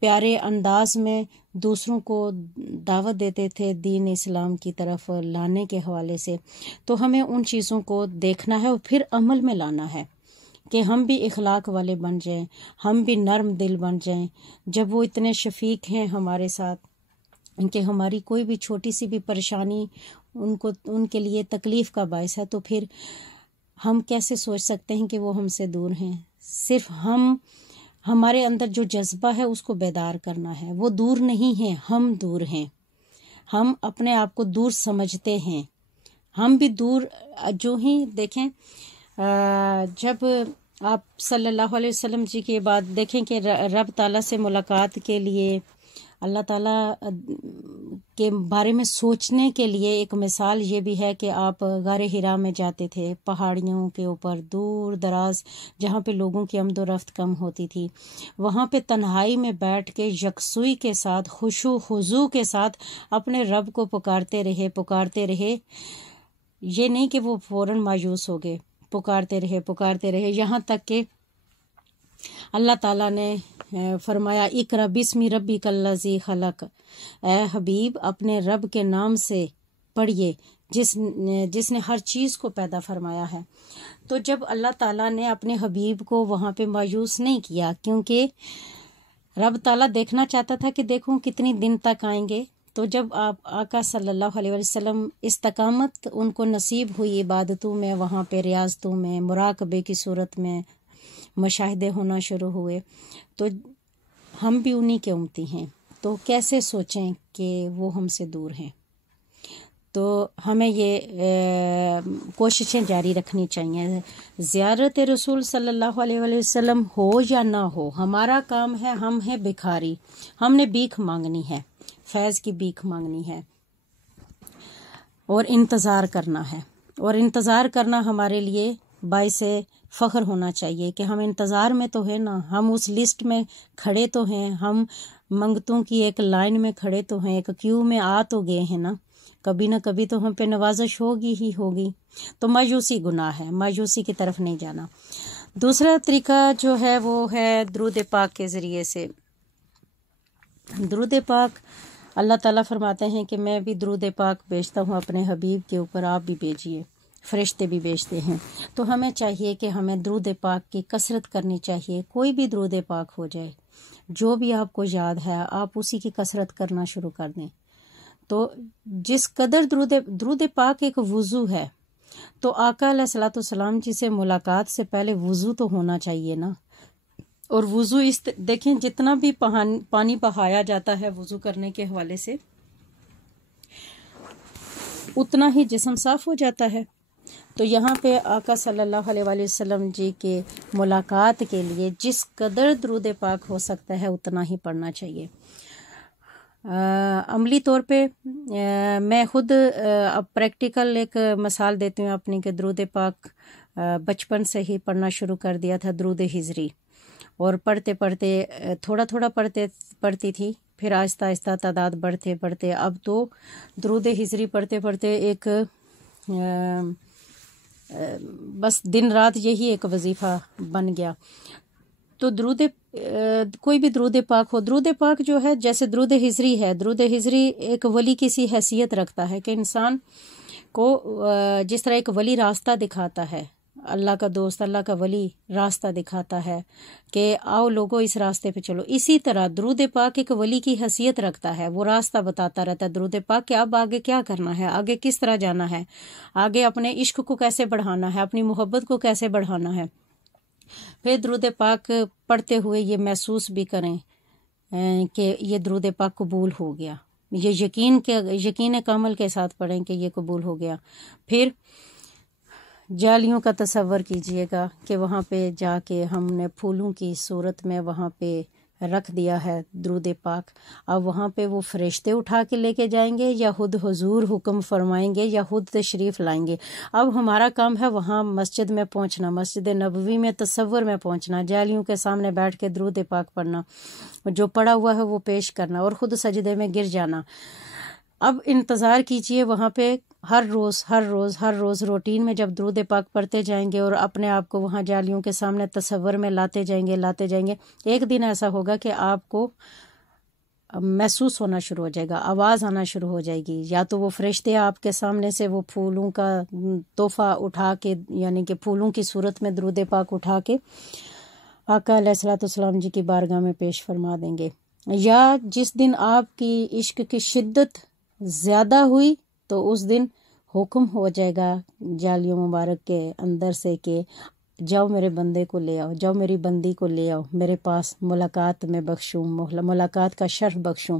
پیارے انداز میں دوسروں کو دعوت دیتے تھے دین اسلام کی طرف لانے کے حوالے سے، تو ہمیں ان چیزوں کو دیکھنا ہے اور پھر عمل میں لانا ہے کہ ہم بھی اخلاق والے بن جائیں، ہم بھی نرم دل بن جائیں۔ جب وہ اتنے شفیق ہیں ہمارے ساتھ کہ ہماری کوئی بھی چھوٹی سی بھی پریشانی ان کے لیے تکلیف کا باعث ہے، تو پھر ہم کیسے سوچ سکتے ہیں کہ وہ ہم سے دور ہیں؟ صرف ہمارے اندر جو جذبہ ہے اس کو بیدار کرنا ہے۔ وہ دور نہیں ہیں، ہم دور ہیں، ہم اپنے آپ کو دور سمجھتے ہیں، ہم بھی دور۔ جو ہی دیکھیں جب آپ صلی اللہ علیہ وسلم جی کے بعد دیکھیں کہ رب تعالیٰ سے ملاقات کے لیے، اللہ تعالیٰ کے بارے میں سوچنے کے لیے ایک مثال یہ بھی ہے کہ آپ غار حرا میں جاتے تھے، پہاڑیوں کے اوپر دور دراز جہاں پہ لوگوں کی آمد و رفت کم ہوتی تھی، وہاں پہ تنہائی میں بیٹھ کے یکسوئی کے ساتھ، خشوع خضوع کے ساتھ اپنے رب کو پکارتے رہے۔ یہ نہیں کہ وہ فوراً مایوس ہو گئے، پکارتے رہے یہاں تک کہ اللہ تعالیٰ نے فرمایا اقرا بسم ربک الذی خلق، اے حبیب اپنے رب کے نام سے پڑھیے جس نے ہر چیز کو پیدا فرمایا ہے۔ تو جب اللہ تعالیٰ نے اپنے حبیب کو وہاں پہ مایوس نہیں کیا، کیونکہ رب تعالیٰ دیکھنا چاہتا تھا کہ دیکھوں کتنی دن تک آئیں گے، تو جب آپ آقا صلی اللہ علیہ وسلم استقامت ان کو نصیب ہوئی عبادتوں میں، وہاں پہ ریاضتوں میں، مراقبے کی صورت میں مشاہدے ہونا شروع ہوئے، تو ہم بھی انہی کے امتی ہیں، تو کیسے سوچیں کہ وہ ہم سے دور ہیں؟ تو ہمیں یہ کوششیں جاری رکھنی چاہیے۔ زیارت رسول صلی اللہ علیہ وسلم ہو یا نہ ہو، ہمارا کام ہے، ہم ہیں بھکاری، ہم نے بھیک مانگنی ہے، فیض کی بھیک مانگنی ہے اور انتظار کرنا ہے، اور انتظار کرنا ہمارے لیے باعث فخر ہونا چاہیے کہ ہم انتظار میں تو ہیں نا، ہم اس لسٹ میں کھڑے تو ہیں، ہم منگتوں کی ایک لائن میں کھڑے تو ہیں، ایک کیو میں آ تو گئے ہیں نا، کبھی نہ کبھی تو ہم پہ نوازش ہوگی۔ تو مایوسی گناہ ہے، مایوسی کی طرف نہیں جانا۔ دوسرا طریقہ جو ہے وہ ہے درود پاک کے ذریعے سے۔ درود پاک اللہ تعالیٰ فرماتے ہیں کہ میں بھی درود پاک بھیجتا ہوں اپنے حبیب کے اوپر، آپ بھی بھیجیے، فرشتے بھی بھیجتے ہیں۔ تو ہمیں چاہیے کہ ہمیں درود پاک کی کثرت کرنی چاہیے، کوئی بھی درود پاک ہو جائے، جو بھی آپ کو یاد ہے آپ اسی کی کثرت کرنا شروع کر دیں۔ تو جس قدر درود پاک ایک وضو ہے، تو آقا علیہ الصلوۃ والسلام جی سے ملاقات سے پہلے وضو تو ہونا چاہیے نا، اور وضو دیکھیں جتنا بھی پانی بہایا جاتا ہے وضو کرنے کے حوالے سے، اتنا ہی جسم صاف ہو جاتا ہے۔ تو یہاں پہ آقا صلی اللہ علیہ وسلم جی کے ملاقات کے لیے جس قدر درود پاک ہو سکتا ہے اتنا ہی پڑھنا چاہیے۔ عملی طور پہ میں خود اب پریکٹیکل ایک مثال دیتی ہوں اپنی کہ درود پاک بچپن سے ہی پڑھنا شروع کر دیا تھا، درود ہجری، اور پڑھتے تھوڑا پڑھتی تھی، پھر آہستہ آہستہ تعداد بڑھتے اب تو درود ہجری پڑھتے ایک بس دن رات یہی ایک وظیفہ بن گیا۔ تو کوئی بھی درود پاک ہو، درود پاک جو ہے جیسے درود ہجری ہے، درود ہجری ایک ولی کی سی حیثیت رکھتا ہے کہ انسان کو جس طرح ایک ولی راستہ دکھاتا ہے، اللہ کا دوست، اللہ کا ولی راستہ دکھاتا ہے کہ آؤ لوگو اس راستے پہ چلو، اسی طرح درود پاک ایک ولی کی حیثیت رکھتا ہے، وہ راستہ بتاتا رہتا ہے درود پاک کہ اب آگے کیا کرنا ہے، آگے کس طرح جانا ہے، آگے اپنے عشق کو کیسے بڑھانا ہے، اپنی محبت کو کیسے بڑھانا ہے۔ پھر درود پاک پڑھتے ہوئے یہ محسوس بھی کریں کہ یہ درود پاک قبول ہو گیا، یہ یقین کامل کے ساتھ پڑھیں کہ یہ قبول ہو گیا۔ پھر جالیوں کا تصور کیجئے گا کہ وہاں پہ جا کے ہم نے پھولوں کی صورت میں وہاں پہ رکھ دیا ہے درود پاک، اب وہاں پہ وہ فرشتے اٹھا کے لے کے جائیں گے یا خود حضور حکم فرمائیں گے یا خود تشریف لائیں گے۔ اب ہمارا کام ہے وہاں مسجد میں پہنچنا، مسجد نبوی میں تصور میں پہنچنا، جالیوں کے سامنے بیٹھ کے درود پاک پڑھنا، جو پڑھا ہوا ہے وہ پیش کرنا اور خود سجدے میں گر جانا۔ اب انتظار کیجئے وہاں پہ ہر روز روٹین میں جب درود پاک پڑھتے جائیں گے اور اپنے آپ کو وہاں جالیوں کے سامنے تصور میں لاتے جائیں گے، ایک دن ایسا ہوگا کہ آپ کو محسوس ہونا شروع ہو جائے گا، آواز آنا شروع ہو جائے گی، یا تو وہ فرشتے آپ کے سامنے سے وہ پھولوں کا تحفہ اٹھا کے، یعنی کہ پھولوں کی صورت میں درود پاک اٹھا کے آقا علیہ الصلوۃ والسلام جی کی بارگاہ میں پیش فرما دیں گے، یا جس دن آپ کی عشق کی شدت زیادہ ہوئی تو اس دن حکم ہو جائے گا جالیوں مبارک کے اندر سے کہ جاؤ میرے بندے کو لے آؤ، جاؤ میری بندی کو لے آؤ میرے پاس، ملاقات میں بخشوں، ملاقات کا شرف بخشوں۔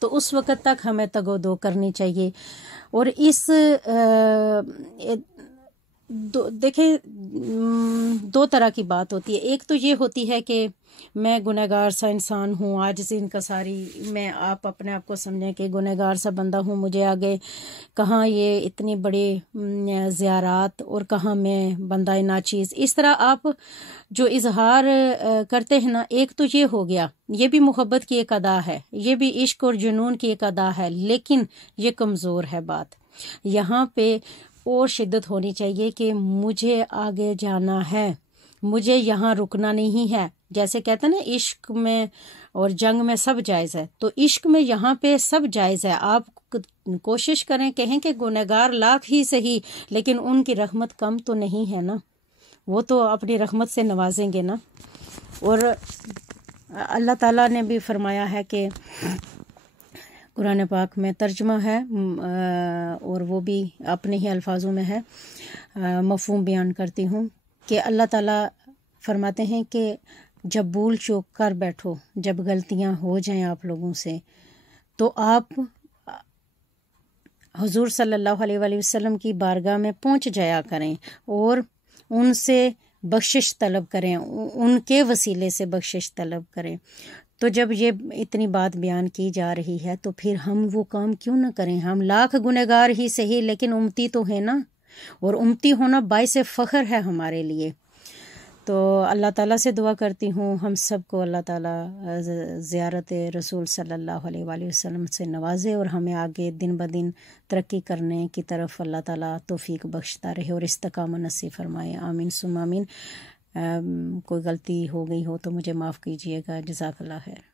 تو اس وقت تک ہمیں تگ و دو کرنی چاہیے۔ اور اس دیکھیں دو طرح کی بات ہوتی ہے، ایک تو یہ ہوتی ہے کہ میں گنہگار سا انسان ہوں، عاجزی انکساری، میں آپ اپنے آپ کو سمجھیں کہ گنہگار سا بندہ ہوں، مجھے آگے کہاں یہ اتنی بڑی زیارات اور کہاں میں بندہ ناچیز، اس طرح آپ جو اظہار کرتے ہیں نا، ایک تو یہ ہو گیا، یہ بھی محبت کی ایک ادا ہے، یہ بھی عشق اور جنون کی ایک ادا ہے، لیکن یہ کمزور ہے بات۔ یہاں پہ اور شدت ہونی چاہیے کہ مجھے آگے جانا ہے، مجھے یہاں رکنا نہیں ہے۔ جیسے کہتے ہیں نا عشق میں اور جنگ میں سب جائز ہے، تو عشق میں یہاں پہ سب جائز ہے۔ آپ کوشش کریں، کہیں کہ گنہگار لاکھ ہی صحیح، لیکن ان کی رحمت کم تو نہیں ہے نا، وہ تو اپنی رحمت سے نوازیں گے نا۔ اور اللہ تعالیٰ نے بھی فرمایا ہے کہ قرآن پاک میں ترجمہ ہے اور وہ بھی اپنے ہی الفاظوں میں ہے، مفہوم بیان کرتی ہوں کہ اللہ تعالیٰ فرماتے ہیں کہ جب بھول چوک کر بیٹھو، جب غلطیاں ہو جائیں آپ لوگوں سے، تو آپ حضور صلی اللہ علیہ وآلہ وسلم کی بارگاہ میں پہنچ جایا کریں اور ان سے بخشش طلب کریں، ان کے وسیلے سے بخشش طلب کریں۔ تو جب یہ اتنی بات بیان کی جا رہی ہے تو پھر ہم وہ کام کیوں نہ کریں؟ ہم لاکھ گنہگار ہی صحیح، لیکن امتی تو ہے نا، اور امتی ہونا باعث فخر ہے ہمارے لیے۔ تو اللہ تعالیٰ سے دعا کرتی ہوں ہم سب کو اللہ تعالیٰ زیارت رسول صلی اللہ علیہ وآلہ وسلم سے نوازے اور ہمیں آگے دن بدن ترقی کرنے کی طرف اللہ تعالیٰ توفیق بخشتا رہے اور استقامت نصیب فرمائے، آمین ثم آمین۔ کوئی غلطی ہو گئی ہو تو مجھے معاف کیجیے گا، جزاک اللہ خیر۔